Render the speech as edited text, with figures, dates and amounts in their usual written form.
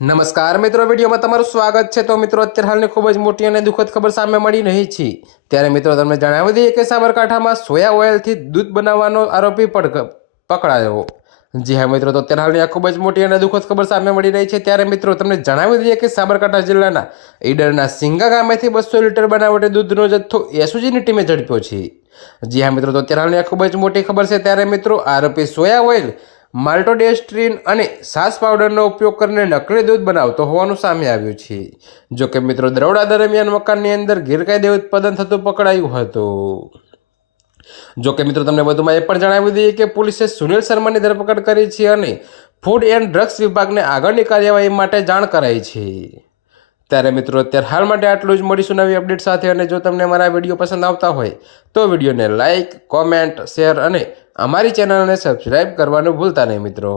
નમસ્કાર મિત્રો, વિડીયોમાં તમારું સ્વાગત છે। તો મિત્રો, અત્યારે હાલની ખૂબ જ મોટી અને દુઃખદ ખબર સામે મળી રહી છે। ત્યારે મિત્રો તમને જણાવી દઈએ કે સાબરકાંઠામાં સોયા ઓઇલથી દૂધ બનાવવાનો આરોપી પકડાયો। જી હા મિત્રો, તો અત્યારે હાલની આ ખૂબ જ મોટી અને દુઃખદ ખબર સામે મળી રહી છે। ત્યારે મિત્રો તમને જણાવી દઈએ કે સાબરકાંઠા જિલ્લાના ઈડરના સિંગા ગામેથી 200 લીટર બનાવટી દૂધનો જથ્થો એસઓજીની ટીમે ઝડપ્યો છે। જી હા મિત્રો, તો અત્યારે હાલની આ ખૂબ જ મોટી ખબર છે। ત્યારે મિત્રો આરોપી સોયા ઓઇલ, માલ્ટોડેસ્ટ્રીન અને સાસ પાવડરનો ઉપયોગ કરીને નકલી દૂધ બનાવતો હોવાનું સામે આવ્યું છે। જો કે મિત્રો, દરોડા દરમિયાન મકાનની અંદર ગેરકાયદે ઉત્પાદન થતું પકડાયું હતું। જો કે મિત્રો, તમને વધુમાં એ પણ જણાવી દઈએ કે પોલીસે સુનિલ શર્માની ધરપકડ કરી છે અને ફૂડ એન્ડ ડ્રગ્સ વિભાગને આગળની કાર્યવાહી માટે જાણ કરાઈ છે। ત્યારે મિત્રો, અત્યારે હાલ માટે આટલું જ। મળીશું નવી અપડેટ સાથે। અને જો તમને મારા વિડીયો પસંદ આવતા હોય તો વિડીયોને લાઇક, કોમેન્ટ, શેર અને અમારી ચેનલને સબસ્ક્રાઈબ કરવાનું ભૂલતા નહીં મિત્રો।